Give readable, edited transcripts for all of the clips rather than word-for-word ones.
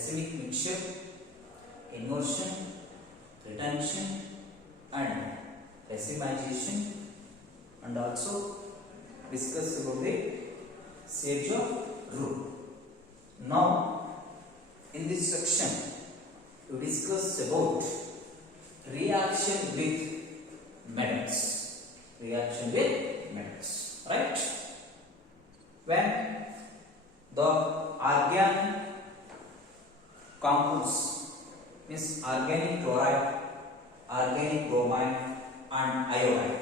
acidic mixture, inversion, retention and racemization, and also discuss about the stage of root. Now in this section we discuss about reaction with metals. Reaction with metals, right? When the organic compounds means organic chloride, organic bromide and iodide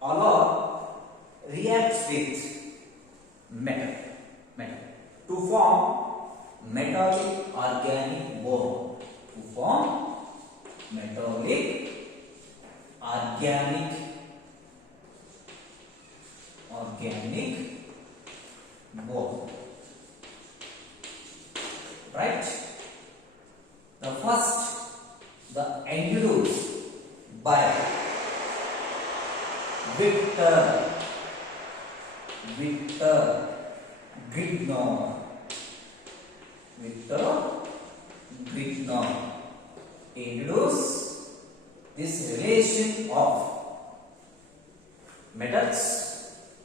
all are reacts with metal to form metallic organic bond. To form metallic organic bond, right? The first, the introduced by Victor Grignard. Introduced this relation of metals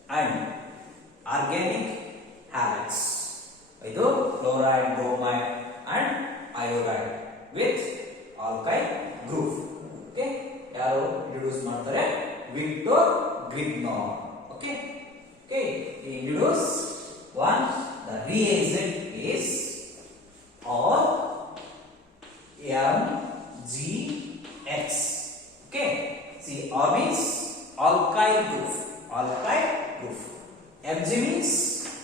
and organic halides, either chloride, bromide and iodide with alkyl group. Okay, yaru introduce ಮಾಡ್ತಾರೆ Victor Grignard. Okay, he introduce one. The reagent is all MgX. Okay, see, R means alkyl group. Mg means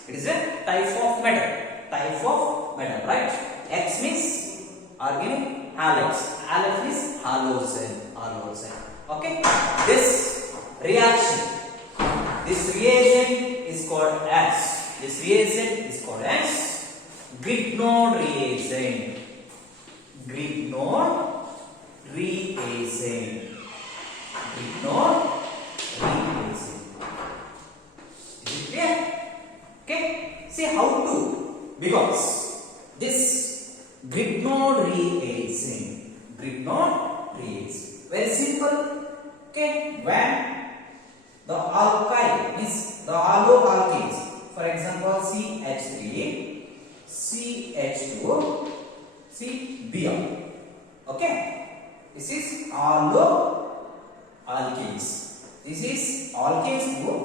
it is a type of metal, right? X means organic halides. Halides means halogen. Okay, this reaction, this reagent is called as Grignard reagent. Is it clear? Okay, see how to, because this Grignard reagent, very simple. Okay, when the alkyl means the alloalkanes, for example CH3, CH2, CBr. Okay, this is alloalkanes. This is alkanes group,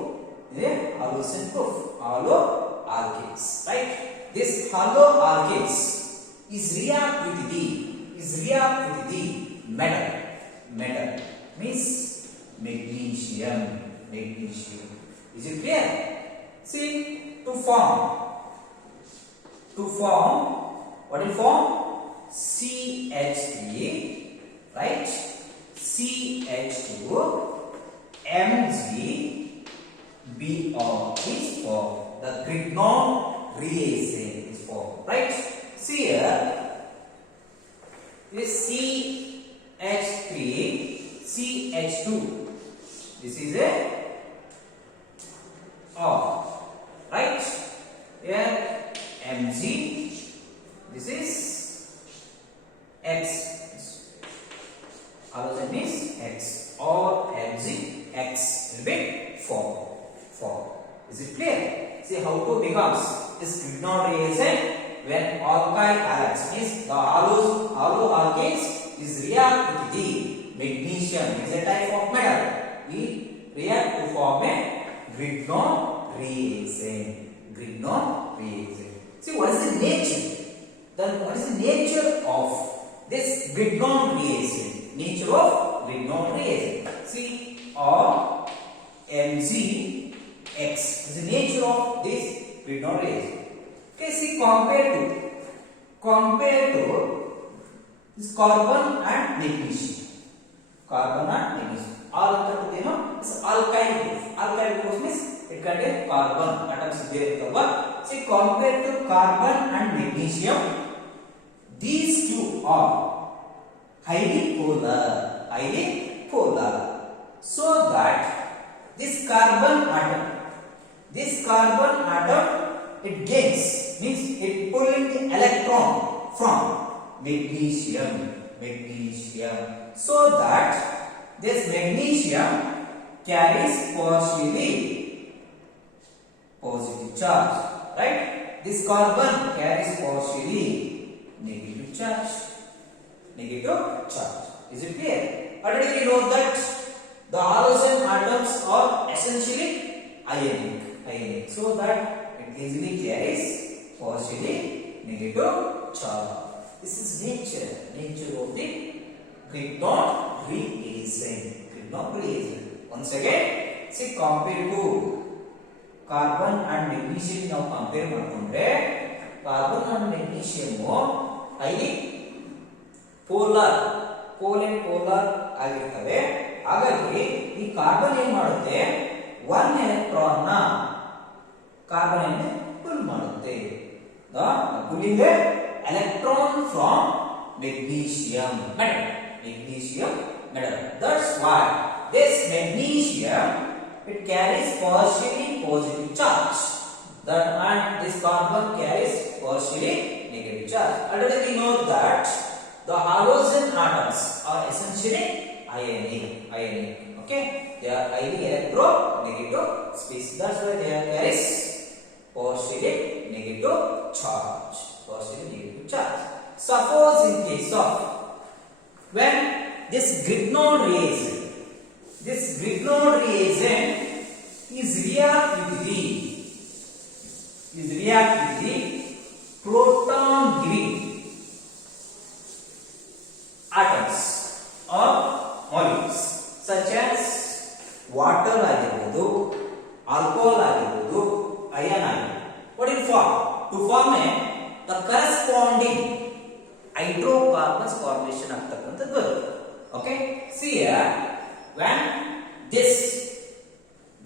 this is halogen group, alloalkanes, right? This haloalkanes is react with the metal means magnesium. Is it clear? See, to form what will form CH3, right? CH2 MgBr is formed. The Grignard reagent is formed, right? See here, this CH3 CH2, this is a R, right? Here Mg, this is X, halogen means X, or MgX will be formed. Is it clear? See how to becomes this Grignard reagent when alkyl halides means the alloalkanes is react with the magnesium, is a type of metal. We react to form a Grignard reagent. See, what is the nature? Then what is the nature of this Grignard reagent? See, or MgX is the nature of this Grignard reagent. Okay, see, compare to this carbon and magnesium. All is alkyl group means it contains carbon atoms there. See, compared to carbon and magnesium, these two are highly polar, so that this carbon atom it gains, means it pulling the electron from magnesium. So that this magnesium carries partially positive charge, right? This carbon carries partially negative charge. Is it clear? Already we know that the halogen atoms are essentially ionic, so that it easily carries partially negative charge. This is nature of the Grignard reagent. Once again, see, compared to carbon and magnesium now compare ಮಾಡ್ಕೊಂಡ್ರೆ carbon and magnesium highly polar ಆಗಿರ್ತವೆ. ಹಾಗಾಗಿ ಈ carbon ಏನು ಮಾಡುತ್ತೆ, 1 electron ನ carbon ಅನ್ನು pull ಮಾಡುತ್ತೆ. pulling the electron from magnesium metal. That's why this magnesium, it carries partially positive charge, and this carbon carries partially negative charge. Already we know that the halogen atoms are essentially ionic. Okay, they are highly electronegative species. That's why they carries partially negative charge. Suppose in case of when this Grignard reagent is react with the proton giving atoms or molecules such as water ಆಗಿರಬಹುದು, alcohol ಆಗಿರಬಹುದು, iron ಆಗಿರಬಹುದು. What will form? To form the corresponding hydrocarbons formation ಆಗ್ತಕ್ಕಂಥದ್ದು ಬರುತ್ತೆ. Okay, see here, when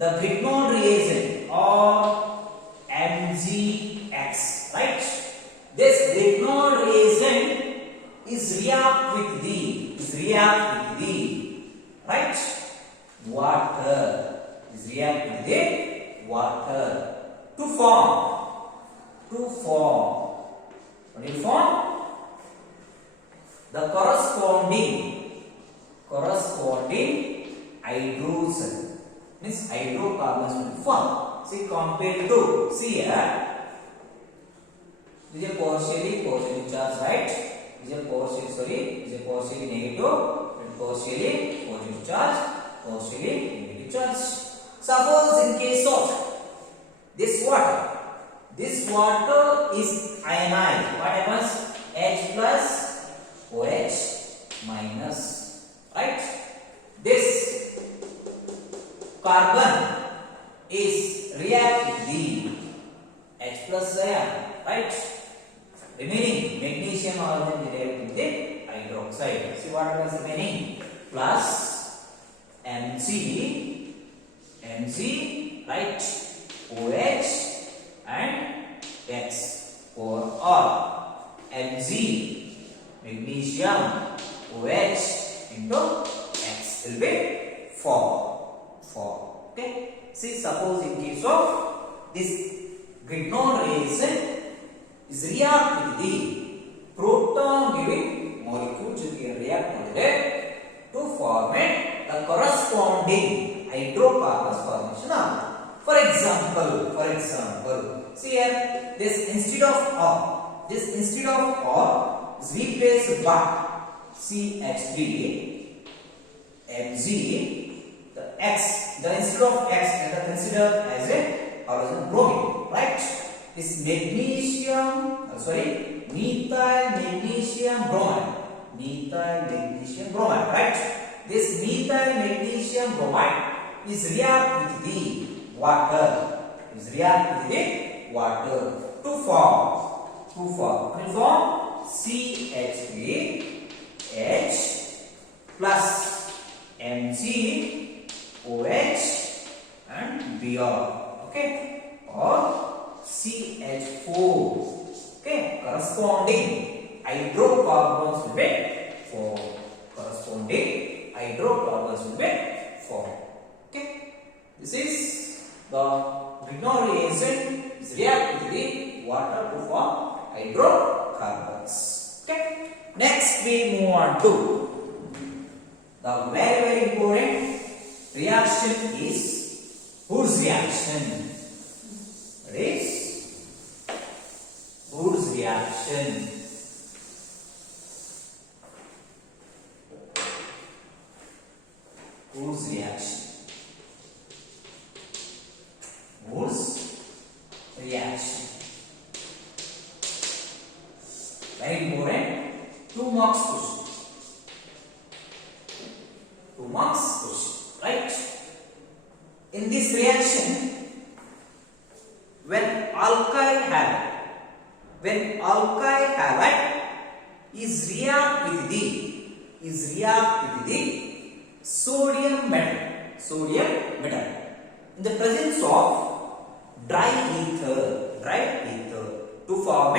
the Grignard reagent or MgX, right? This Grignard reagent is react with the right water. To form what will form? The corresponding hydrogen, means hydrocarbons will form. See, compared to, see here, this is a partially positive charge, right? This is a partially negative and partially positive charge, Suppose in case of this water is ionized. What happens? H plus OH minus, right? This carbon is react with the H plus ion, right? Remaining magnesium ion react with the hydroxide. See what was remaining? Plus Mg, right? OH and X or Mg magnesium OH into X will be 4. Okay, see, suppose in case of this Grignard reagent is react with the proton giving molecule react to form the corresponding hydrocarbons formation. For example, see here, this instead of R is replaced by CH3 Mg. The X, instead of X, let us consider as a halogen bromine, right? This methyl magnesium bromide, right? This methyl magnesium bromide is react with the water, to form CH3H plus MgOH and Br, okay, or CH4. Okay, corresponding hydrocarbons will be 4. Okay, this is the Grignard reagent is react with the water to form hydrocarbons. Next we move on to the very important reaction is Wood's reaction. That is Wood's reaction. Wood's reaction. Wood's reaction. Very important. 2 marks question. 2 marks question. Right? In this reaction, when alkyl halide is react with the sodium metal in the presence of dry ether to form a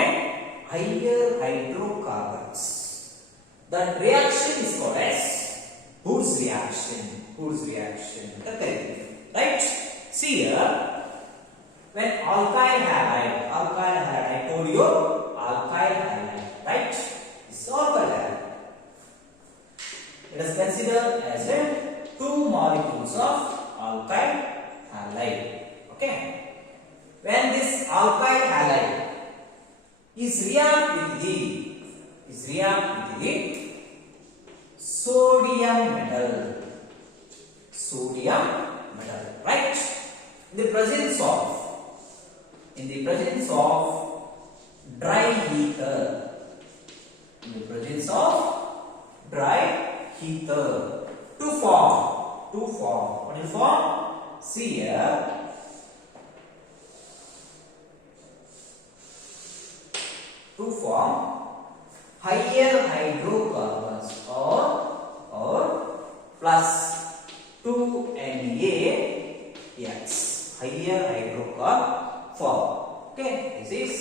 higher hydrocarbons. That reaction is called as Wood's reaction. Right? See here, when alkyl halide, I told you alkyl halide, right? This is alkyl halide. It is considered as a 2 molecules of alkyl halide. Okay. When this alkyl halide is react with the sodium metal, right? In the presence of dry ether, to form what will form? See here, to form higher hydrocarbons or plus 2NaX, higher hydrocarbon form. Okay, this is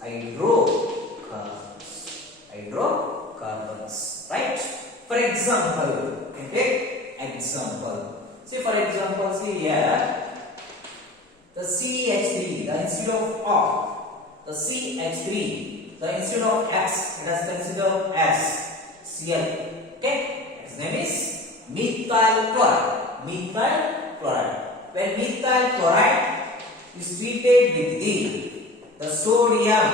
hydrocarbons, right? For example, you can take example. See, for example, see here, the CH3, the instead of R, the CH3, the instead of X, it is considered as Cl. Okay, its name is methyl chloride. When methyl chloride is treated with the sodium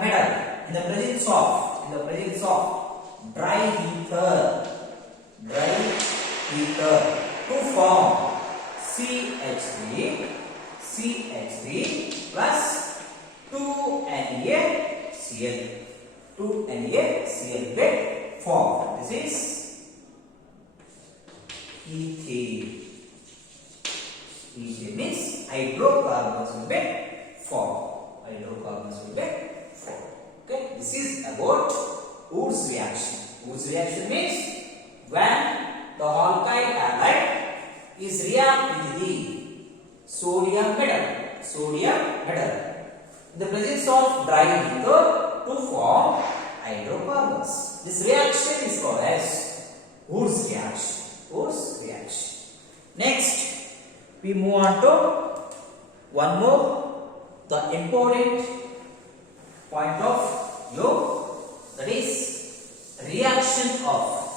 metal in the presence of dry ether to form CH3 plus 2NaCl get formed. This is ethane. Ethane means hydrocarbons will be formed. Okay, this is about Wood's reaction. Wood's reaction means when the alkyl halide is react with the sodium metal in the presence of dry ether to form hydrocarbons. This reaction is called as Wood's reaction. Next, we move on to one more, the important point of view, that is reaction of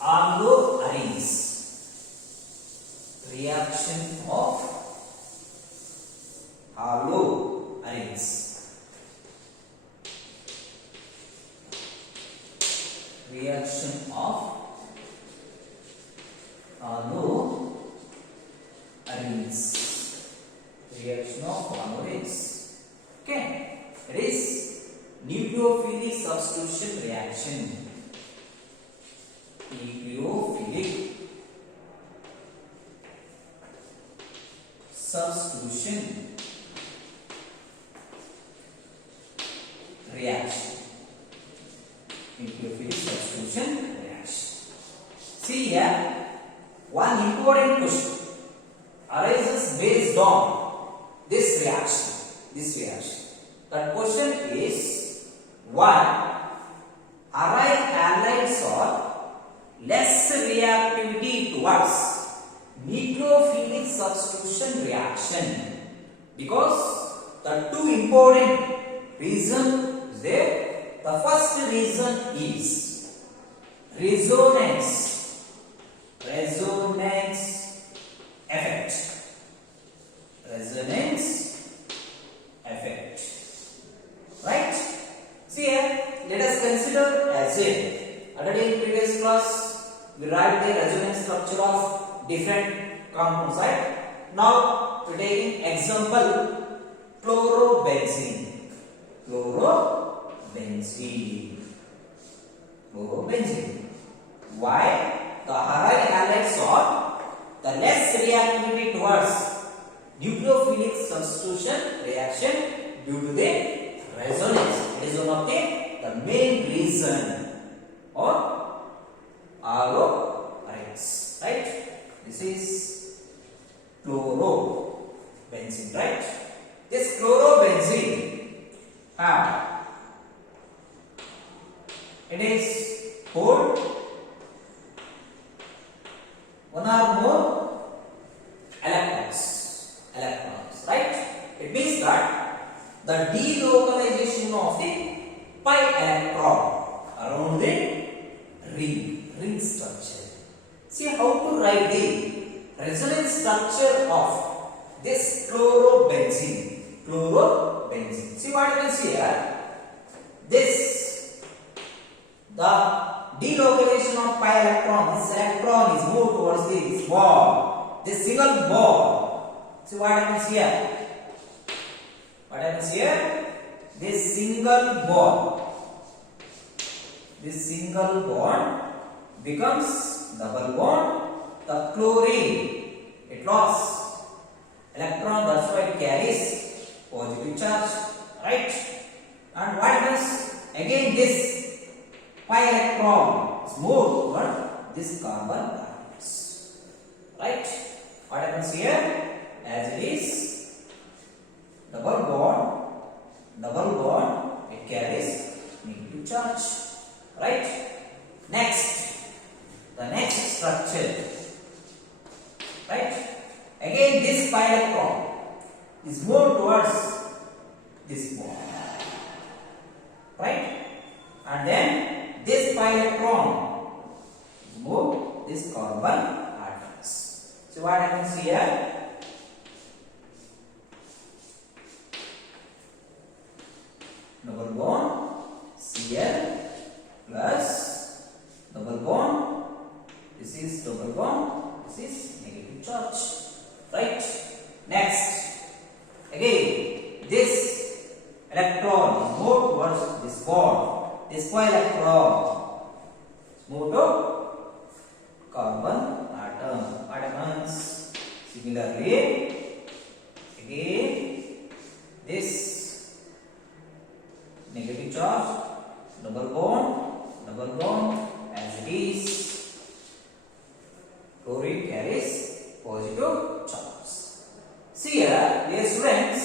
amino-arenes. Reaction of amino-arenes. Reaction of amino-arenes. Okay, it is nucleophilic substitution reaction. Nucleophilic substitution reaction. Nucleophilic substitution reaction. See here, one important question arises based on this reaction. That question is, why aryl halides are less reactivity towards nucleophilic substitution reaction? Because the two important reasons is there. The The first reason is resonance. Resonance effect. Resonance effect. Right? See here, let us consider as a already in previous class we write the resonance structure of different compounds, right? Now we are taking example chlorobenzene. Chlorobenzene. Chlorobenzene. Why? The higher halides are the less reactivity towards nucleophilic substitution reaction due to the resonance. It is one of the main reason or ROX, right? This is chlorobenzene, right? This chlorobenzene it is hold one or more electrons, right? It means that the delocalization of the pi electron around the ring structure. See how to write the resonance structure of this chlorobenzene. See what you can see here. This the delocalization of pi electron. This electron is moved towards this bond. This single bond. See what happens here. What happens here? This single bond becomes double bond. The chlorine, it lost electron, that's why it carries positive charge, right? And what happens? Again this pi electron is moved toward this carbon atoms, right? What happens here? As it is double bond, it carries negative charge, right? Next, the next structure, right? Again this pi electron is moved towards this bond, right? And then this pi electron is moved this carbon atoms. So what happens here? Double bond Cl plus double bond. This is double bond. This is negative charge, right? Next, again this electron is moved towards this bond. This pi electron is moved to carbon atom. What happens? Similarly, again this negative charge, double bond, as it is. Chlorine carries positive charge. See here, dear students,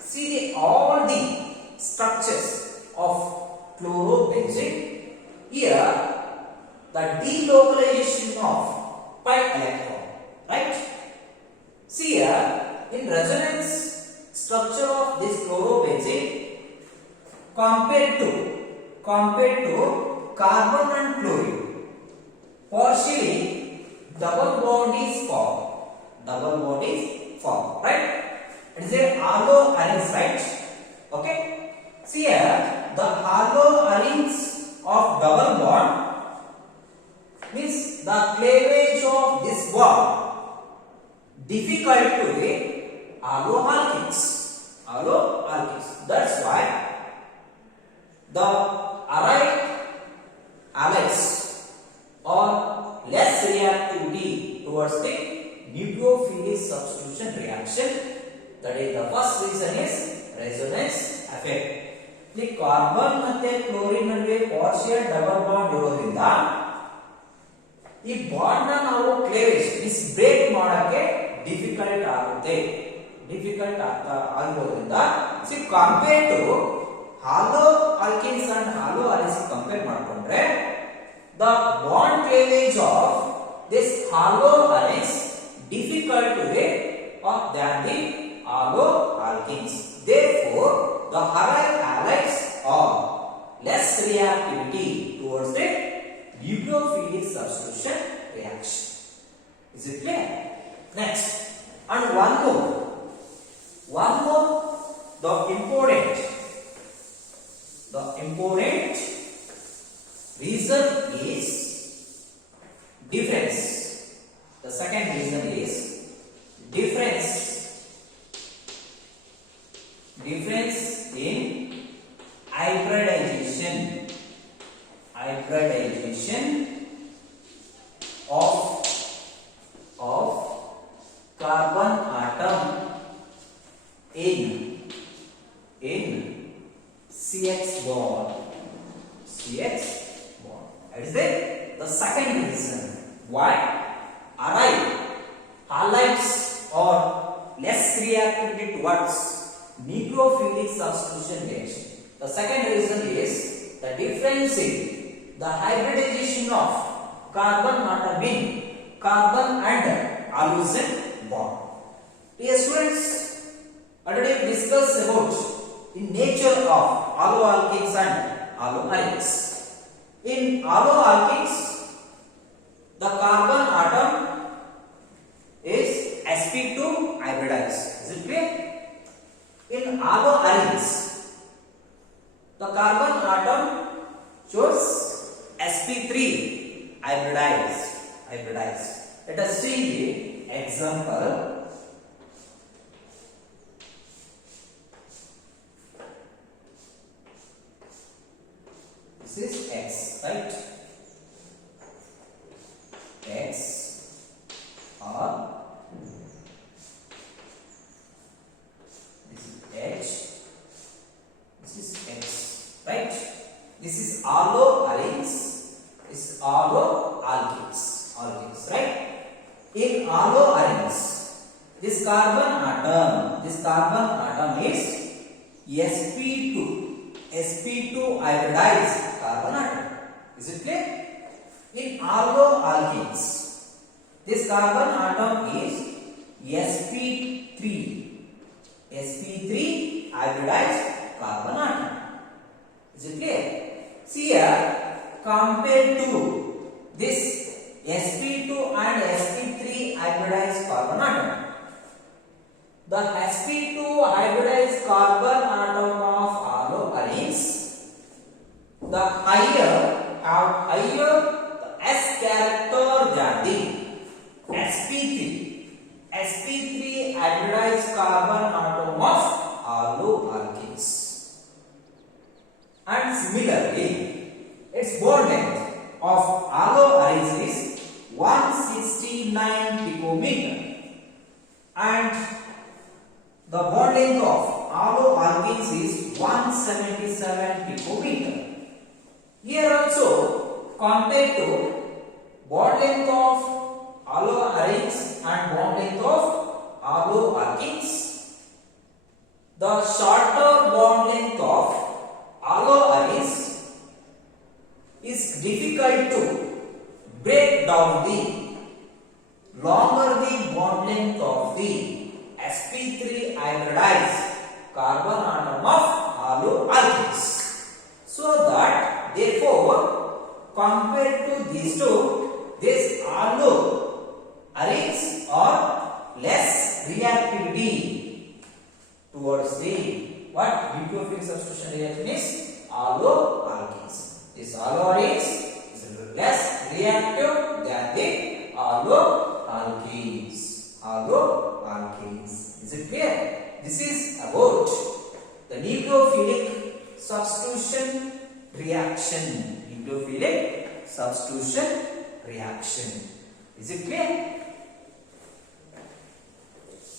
see all the structures of chlorobenzene. Here, the delocalization of pi electron, right? See here, in resonance structure of this chlorobenzene, compared to carbon and chlorine, partially double bond is formed, right? It is a hollow arrays, right? Okay. See here, the hollow arrays of double bond means the cleavage of this bond difficult to the hollow alkenes. That's why the halides are less reactivity towards the nucleophilic substitution reaction. That is the first reason is resonance effect. The carbon ಮತ್ತೆ chlorine ನಡುವೆ partial double bond ಇರೋದ್ರಿಂದ ಈ bond ನ ನಾವು cleavage means break ಮಾಡಕ್ಕೆ difficult ಆಗೋದ್ರಿಂದ C compare to haloalkanes and haloarenes compare ಮಾಡ್ಕೊಂಡ್ರೆ the bond cleavage of this haloarenes difficult to break than the hollow alkenes. Therefore, the higher halides are less reactivity towards the nucleophilic substitution reaction. Is it clear? Next, and one more, the important reason is difference. The second reason is difference in hybridization of carbon atom in CH bond. That is the second reason why halides or less reactivity towards nucleophilic substitution reaction. The second reason is the difference in the hybridization of carbon atom in carbon and halogen bond. Dear students, already we discussed about the nature of alloalkenes and alloarenes. In alloalkenes, the carbon atom is sp2 hybridized. Is it clear? In alloarenes, the carbon atom shows sp3 hybridized. Let us see the example. This is X, right? X or this is H. This is X, right? This is alloarenes. This is alkenes, right? In alloarenes, this carbon atom is sp2 hybridized carbon atom. Is it clear? In alloalkenes, this carbon atom is sp3 hybridized carbon atom. Is it clear? See here, compared to this sp2 and sp3 hybridized carbon atom, the sp2 hybridized carbon atom of alloarenes, the higher the S character than the sp3 hybridized carbon atom of alloalkenes. And similarly, its bond length of alloarenes is 169 picometer and the bond length of alloalkenes is 177 picometer. Here also, compared to bond length of alloarenes and bond length of alloalkenes, the shorter bond length of alloarenes is difficult to break down the longer the bond length of the sp3 hybridized carbon atom of alloalkenes. So that therefore, compared to these two, this alloarenes are less reactivity towards the what nucleophilic substitution reaction is alloalkenes. This alloarenes is less reactive than the alloalkenes. Is it clear? This is about the nucleophilic substitution reaction. Is it clear?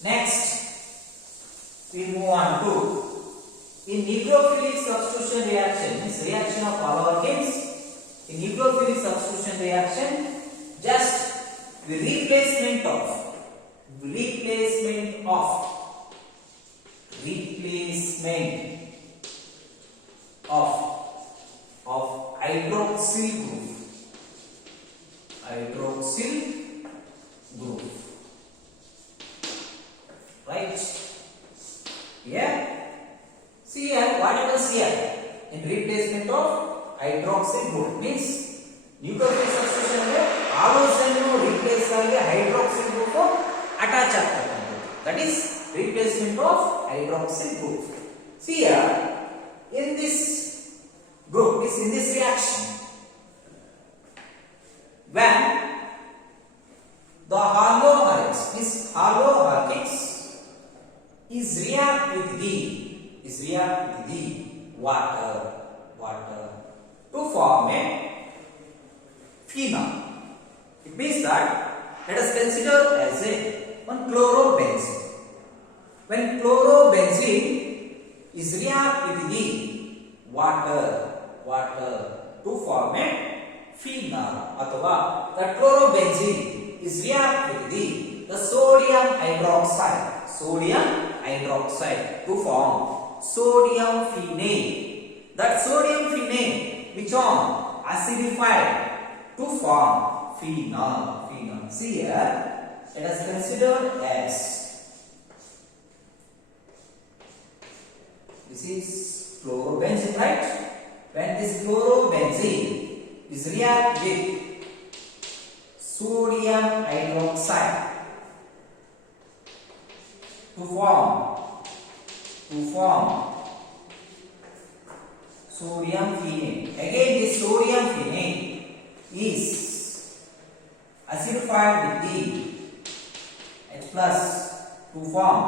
Next, we move on to in nucleophilic substitution reaction, means reaction of alloalkenes. In nucleophilic substitution reaction, just the replacement of hydroxyl group, right? Here, see here what happens here in replacement of hydroxyl group means nucleophile substitution ಅಂದ್ರೆ halosine replace ಆಗಿ hydroxyl group attach ಆಗ್ತದೆ. That is replacement of hydroxyl group. See here in this group is in this reaction when the halogens means halogens is react with the water to form a phenol. It means that let us consider as a one chlorobenzene. When chlorobenzene is react with the water to form a phenol, अथवा the chlorobenzene is react with the sodium hydroxide to form sodium phenate. That sodium phenate which on acidified to form phenol. See here, let us consider as this is chlorobenzene, right? When this chlorobenzene is react with sodium hydroxide to form sodium phenate. Again this sodium phenate is acidified with the H plus to form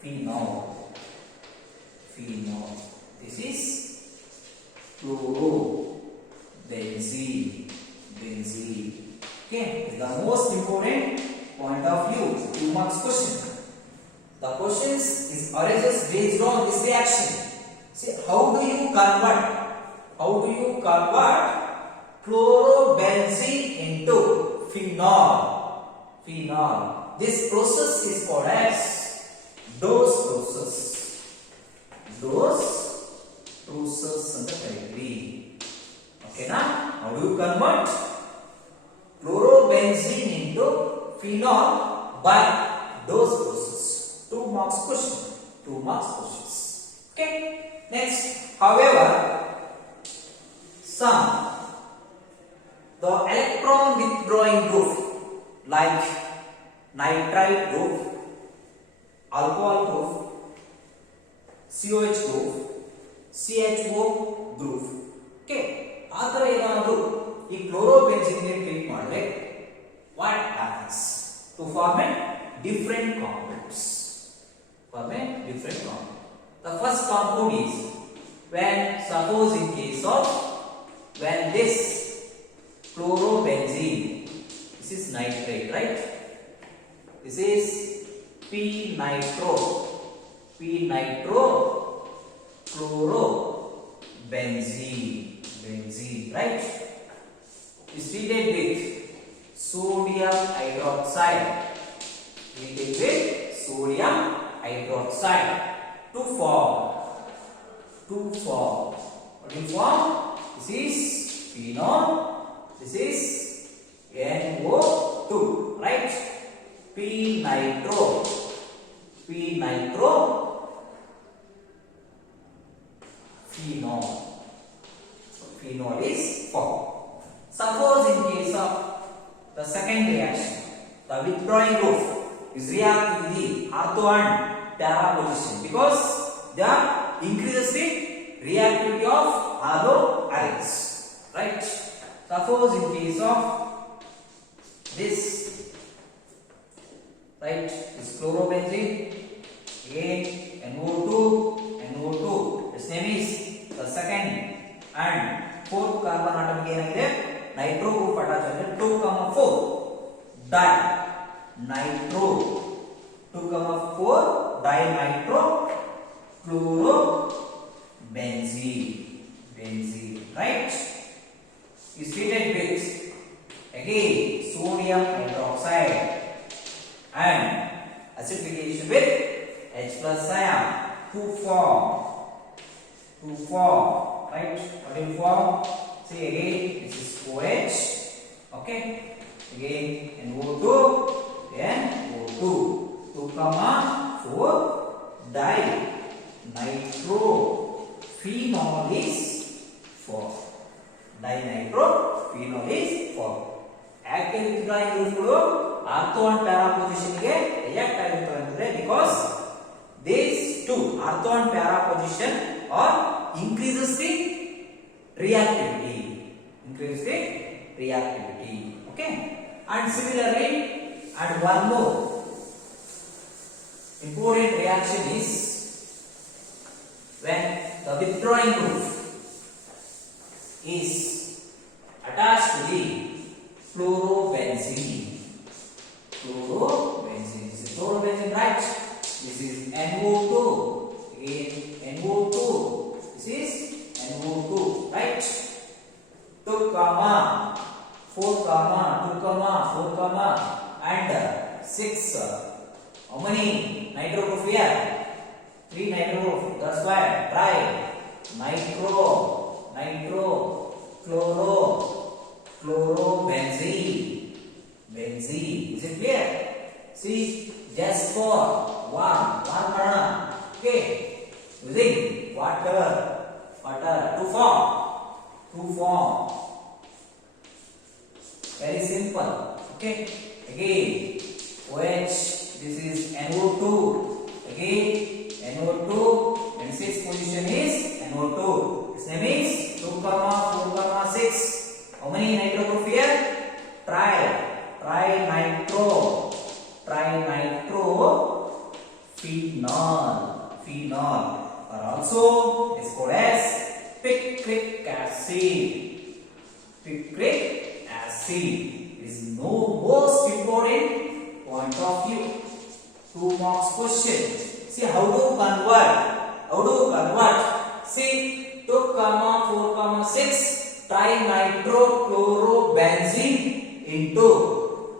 phenol. This is chlorobenzene. Okay, the most important point of view, 2 marks question. The questions is arises based on this reaction. See, how do you convert chlorobenzene into phenol? This process is called as dose process and the category. Okay, now how do you convert chlorobenzene into phenol by dose process? 2 marks question. Okay. Next, however, the electron withdrawing group like nitrite group, alcohol group, COH group, CHO group. Okay. ಆತರ ಏನಾದರೂ ಈ ಕ್ಲೋರೋಬೆನ್ಜೀನ್ treat ಮಾಡಿದ್ರೆ what happens to form a different compounds. The first compound is when suppose in case of when this chlorobenzene, this is nitrate, right? This is p nitro chlorobenzene, right? Is treated with sodium hydroxide. To form what do you form? This is phenol, this is NO2, right? P nitro phenol. So phenol is formed. Suppose in case of the second reaction, the withdrawing group is react with the ortho and para position because they are increases the reactivity of halo ions, right? Suppose in case of this, right, is chlorobenzene, again NO2, its name is the second and fourth carbon atom ಏನಾಗಿದೆ nitro group attach ಆಗಿದೆ 2,4 dinitro 2,4 dinitro chlorobenzene, right? Is treated with again sodium hydroxide and acidification with H plus ion to form, right? What do you form? See again, this is OH, okay? Again NO2, then O2, 2,4 dinitrophenol is formed. Dinitrophenol is formed. Active withdrawing group ortho and para position ಗೆ react ಆಗುತ್ತವೆ ಅಂದ್ರೆ because these two ortho and para position are increases the reactivity. Okay, and similarly, and one more important reaction is when the withdrawing group is attached to the fluorobenzene. This is fluorobenzene, right? This is NO2. Again, NO2. This is NO2, right? 2, 4, and 6. How many nitrogroup here? 3 nitrogroup. That's why try chlorobenzene. Is it clear? See, just for one banana. Okay, using water to form. Very simple. Okay, again OH. This is NO2. Again NO2, and 6th position is NO2. Its name is 2, 4, 6. How many nitrogroup here? Trinitrophenol, or also is called as picric acid. Is no most important point of view. 2 marks question. See how to convert. See 2, 4, 6 trinitrophenolbenzene into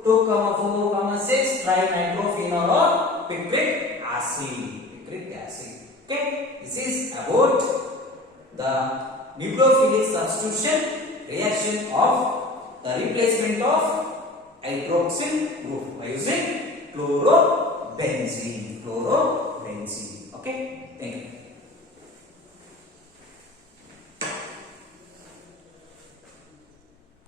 2, 4, 6 trinitrophenol or picric acid. Okay, this is about the nucleophilic substitution reaction of the replacement of hydroxyl group by using chlorobenzene. Okay, thank you.